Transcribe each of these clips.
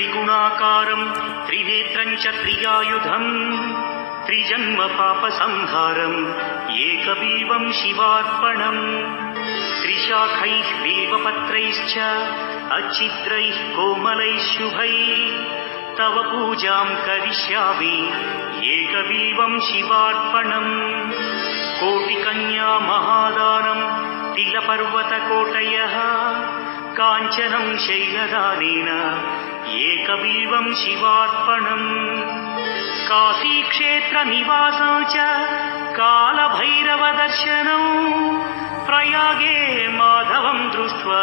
त्रिगुणाकारं त्रिनेत्रं च त्रियायुधं त्रिजन्म पापसंहारम् एकबिल्वं शिवार्पणम् त्रिशाखैः बिल्वपत्रैश्च अच्छिद्रैः कोमलैः शुभैः तव पूजां करिष्यामि एकबिल्वं शिवार्पणम् कोटिकन्या महादानं तिलपर्वतकोटयः काञ्चनं शैलदानेन एकबिल्वं शिवार्पणम् काशीक्षेत्रनिवासं च कालभैरवदर्शनं प्रयागे माधवं दृष्ट्वा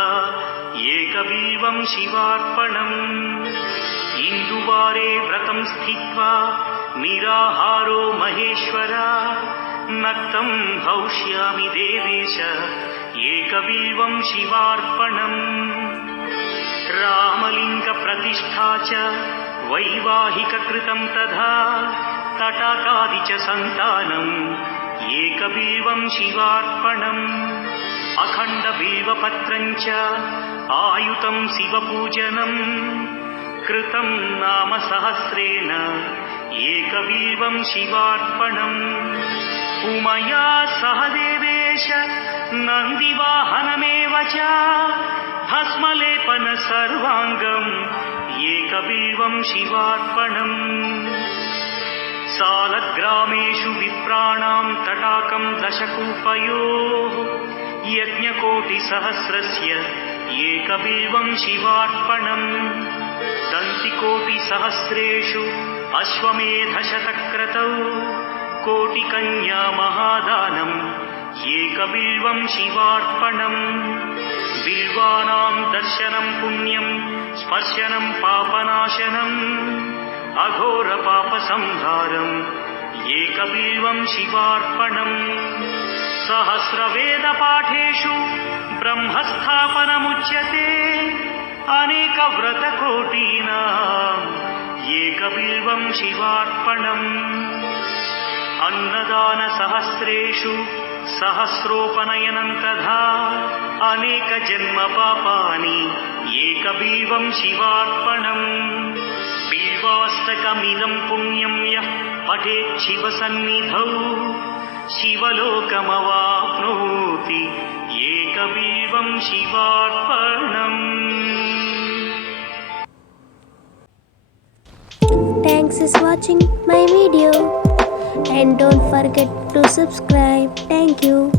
एकबिल्वं शिवार्पणम् इन्दुवारे व्रतं स्थित्वा निराहारो महेश्वरा नक्तं हौष्यामि देवेश एकबिल्वं शिवार्पणम् रामलिङ्गप्रतिष्ठा च वैवाहिककृतं तथा तटाकादि च सन्तानम् एकबिल्वं शिवार्पणम् अखण्डबिल्वपत्रं च आयुतं शिवपूजनम् कृतं नाम सहस्रेण एकबिल्वं शिवार्पणम् उमया सह देवेश नन्दिवाहनमेव च भस्मलेपन सर्वाङ्गम् एकबिल्वं शिवार्पणम् सालग्रामेषु विप्राणां तटाकं दशकूपयोः यज्ञकोटिसहस्रस्य एकबिल्वं शिवार्पणम् दन्तिकोटिसहस्रेषु अश्वमेधशतक्रतौ कोटिकन्या महादानम् एकबिल्वं शिवार्पणम् बिल्वानां दर्शनं पुण्यं स्पर्शनं पापनाशनम् अघोरपापसंहारम् एकबिल्वं शिवार्पणम् सहस्रवेदपाठेषु ब्रह्मस्थापनमुच्यते अनेकव्रतकोटीनाम् एकबिल्वं शिवार्पणम् अन्नदानसहस्रेषु सहस्रोपनयनं तथा अनेकजन्मपापानि एकबिल्वं शिवार्पणम् बिल्वाष्टकमिदं पुण्यं यः पठेत् शिवसन्निधौ शिवलोकमवाप्नोति एकबिल्वं शिवार्पणम्. Thanks for watching my video and don't forget to subscribe. Thank you.